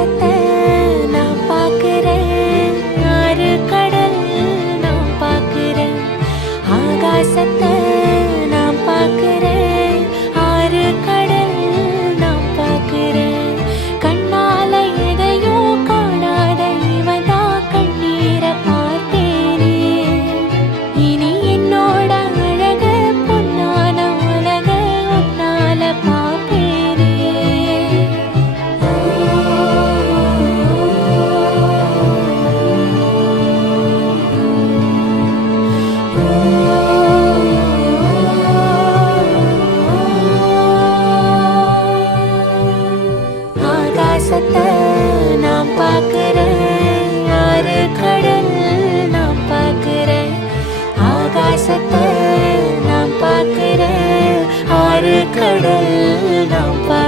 ஆகாசத்தை நான் பார்க்கிறேன், ஆறு கடல் நான் பார்க்கிறேன். ஆகாசத்தை நான் பார்க்கிறேன், ஆறு கடல் நான் பார்க்கிறேன். கண்ணால எதையோ காணாத இவதா கண்ணீரை பார்த்தேனே. இனி என்னோட அழக பொன்னான உலக உன்னால பார்ப்பேனே. ஆகாசத்தை நான் பார்க்கிறேன், ஆறு கடல் நான் பார்க்கிறேன். ஆகாசத்தை நான் பார்க்கிறேன், ஆறு கடல் நான் பார்க்கிறேன்.